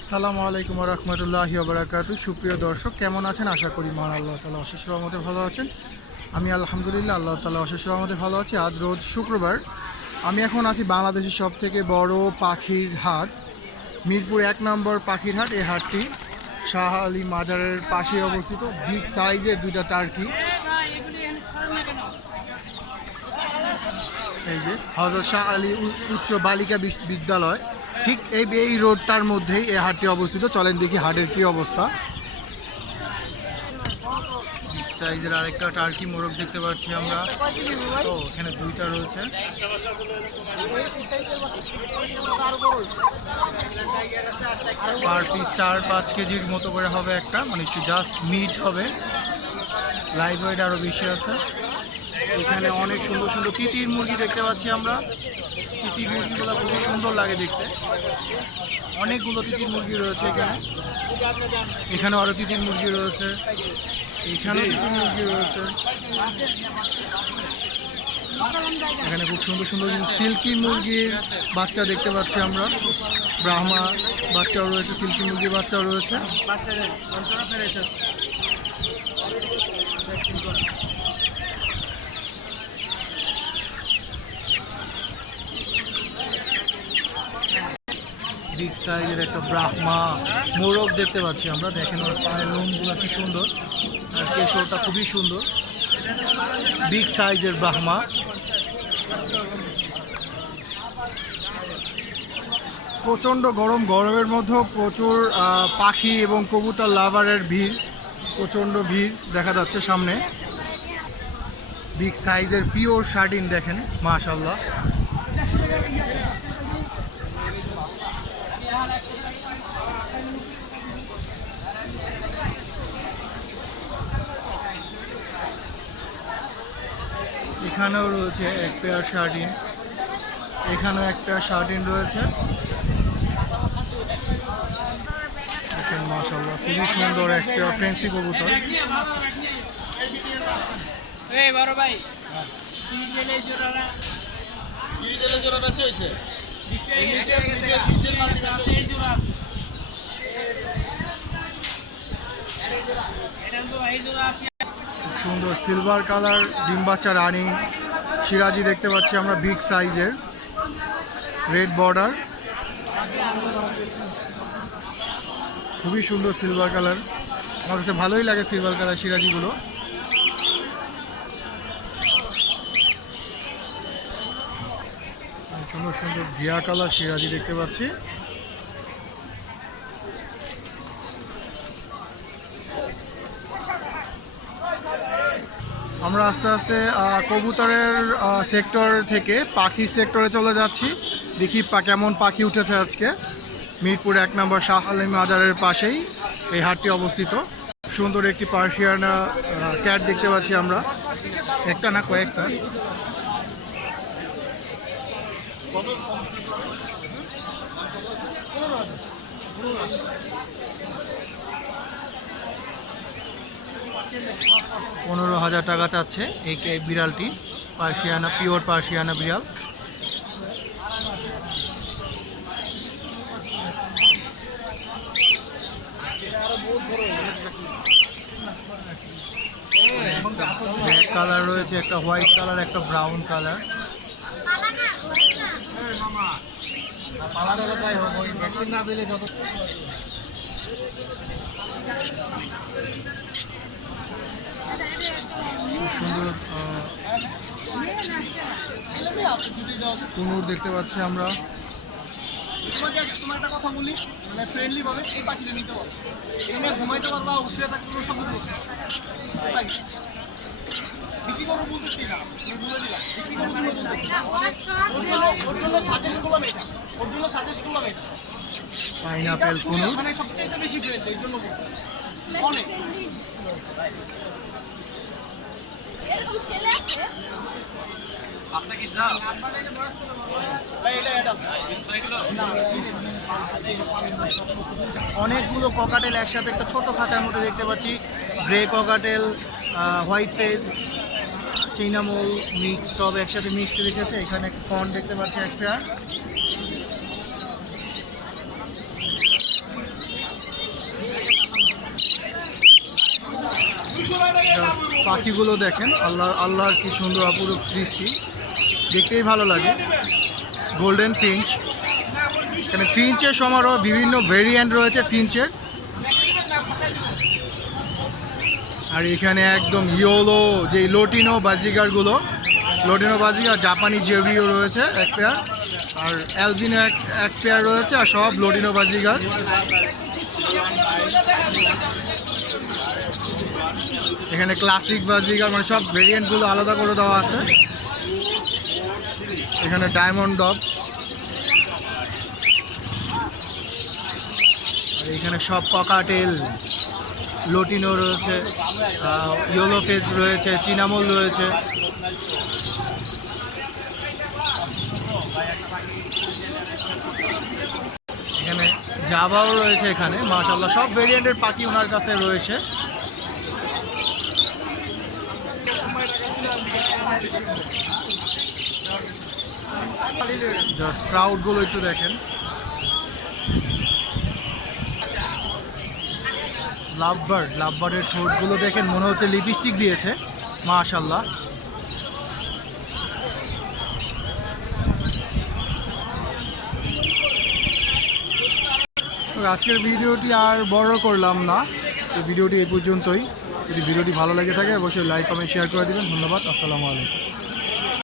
আসসালামু আলাইকুম ওয়া রাহমাতুল্লাহি ওয়া বারাকাতুহু। সুপ্রিয় দর্শক, কেমন আছেন? আশা করি মহান আল্লাহ তাআলা অশেষ রহমতে ভালো আছেন। আমি আলহামদুলিল্লাহ আল্লাহ তাআলা অশেষ রহমতে ভালো আছি। আজ রোজ শুক্রবার। আমি এখন আছি বাংলাদেশের সবথেকে বড় পাখির হাট, মিরপুর ১ নম্বর পাখির হাট। এই হাটটি শাহ আলী মাজারের পাশে অবস্থিত। বিগ সাইজের দুইটা টার্কি, এই যে হযরত শাহ আলী উচ্চ বালিকা বিদ্যালয়, ঠিক এই রোডটার মধ্যেই এই হাটটি অবস্থিত। চলেন দেখি হাটের কি অবস্থা। বিগ সাইজের আরেকটা টার্কি মোরগ দেখতে পাচ্ছি আমরা। তো এখানে দুইটা রয়েছে। পার পিস ৪-৫ কেজির মতো করে হবে একটা, মানে একটু জাস্ট মিট হবে। লাইভ ওয়েট আরও বেশি আছে। এখানে অনেক সুন্দর সুন্দর তিতির মুরগি দেখতে পাচ্ছি আমরা। তিতির মুরগিগুলো খুবই সুন্দর লাগে দেখতে। অনেকগুলো তিতির মুরগি রয়েছে এখানে। এখানে আরও তিতির মুরগি রয়েছে, এখানেও তিতির মুরগি রয়েছে। এখানে খুব সুন্দর সুন্দর সিল্কি মুরগির বাচ্চা দেখতে পাচ্ছি আমরা। ব্রাহ্মা বাচ্চাও রয়েছে, সিল্কি মুরগির বাচ্চাও রয়েছে। বিগ সাইজের একটা ব্রাহ্মা মোরগ দেখতে পাচ্ছি আমরা। দেখেন ওর পায়ের লোমগুলো কি সুন্দর, আর কেশরটা খুবই সুন্দর। বিগ সাইজের ব্রাহ্মা। প্রচণ্ড গরম, গরমের মধ্যেও প্রচুর পাখি এবং কবুতর লাভারের ভিড়, প্রচণ্ড ভিড় দেখা যাচ্ছে সামনে। বিগ সাইজের পিওর শার্টিন দেখেন, মাশাআল্লাহ। এখানেও রয়েছে এক পেয়ার শার্টিন, এখানেও একটা শার্টিন রয়েছে। দেখেন মাশাআল্লাহ, খুবই সুন্দর একটা ফ্যান্সি কবুতর। খুব সুন্দর সিলভার কালার ডিম বাচ্চা রানিং সিরাজি দেখতে পাচ্ছি আমরা, বিগ সাইজের, রেড বর্ডার, খুবই সুন্দর সিলভার কালার। আমার কাছে ভালোই লাগে সিলভার কালার সিরাজিগুলো। সুন্দর সুন্দর ঘিয়া কালার সিরাজি দেখতে পাচ্ছি। আমরা আস্তে আস্তে কবুতরের সেক্টর থেকে পাখি সেক্টরে চলে যাচ্ছি। দেখি কেমন পাখি উঠেছে আজকে। মিরপুর ১ নম্বর শাহ আলী মাজারের পাশেই এই হাটটি অবস্থিত। সুন্দর একটি পার্সিয়ানা ক্যাট দেখতে পাচ্ছি আমরা, একটা না কয়েকটা। $১৫,০০০ চাচ্ছে এই বিড়ালটি, পার্সিয়ানা, পিওর পার্সিয়ানা বিড়াল। ব্ল্যাক কালার রয়েছে, একটা হোয়াইট কালার, একটা ব্রাউন কালার। খুব সুন্দর কুনুর দেখতে পাচ্ছি আমরা। তোমার একটা কথা বলি, মানে ফ্রেন্ডলি ভাবে এই পাখিটা নিতে পারো। এখানে ঘুমাইতে পারবা, অবশ্যই থাকতে সব কিছু বিক্রি করবো বলতেছি না, বলে দিলাম বিক্রি করবো। ওর জন্য সাজেস্ট করলাম এটা, ওর জন্য সাজেস্ট করলাম এটা। পাইনাপেল কুনুর মানে সবচেয়ে বেশি ফ্রেন্ড, এই জন্য অনেক। অনেকগুলো ককাটেল একসাথে একটা ছোট খাঁচার মধ্যে দেখতে পাচ্ছি। Grey cockatiel, white face, cinnamon mix, সব একসাথে মিক্সে রেখেছে। এখানে ফন্ট দেখতে পাচ্ছি এক পেয়ার। পাখিগুলো দেখেন, আল্লাহর কি সুন্দর অপরূপ সৃষ্টি, দেখতেই ভালো লাগে। গোল্ডেন ফিঞ্চ, এখানে ফিঞ্চের সমারোহ, বিভিন্ন ভেরিয়েন্ট রয়েছে ফিঞ্চের। আর এখানে একদম ইয়োলো যে লোটিনো বাজিগারগুলো, লোটিনো বাজিগার, জাপানি জেভিও রয়েছে এক পেয়ার, আর অ্যালবিনো এক পেয়ার রয়েছে, আর সব লোটিনো বাজিগার। এখানে ক্লাসিক বাজিগার, মানে সব ভেরিয়েন্টগুলো আলাদা করে দেওয়া আছে। এখানে ডায়মন্ড ডগ, আর এখানে সব ককাটেল, লোটিনো রয়েছে, ইয়েলো ফেস রয়েছে, চিনামল রয়েছে। এখানে জাভাও রয়েছে এখানে, মাশাআল্লাহ সব ভেরিয়েন্টের পাখি ওনার কাছে রয়েছে। জাস্ট ক্রাউডগুলো একটু দেখেন। লাভবার্ডের ঠোঁটগুলো দেখেন, মনে হচ্ছে লিপস্টিক দিয়েছে, মাশাআল্লাহ। আজকের ভিডিওটি আর বড় করলাম না, তো ভিডিওটি এই পর্যন্তই। যদি ভিডিওটি ভালো লেগে থাকে অবশ্যই লাইক কমেন্ট শেয়ার করে দেবেন। ধন্যবাদ, আসসালামু আলাইকুম।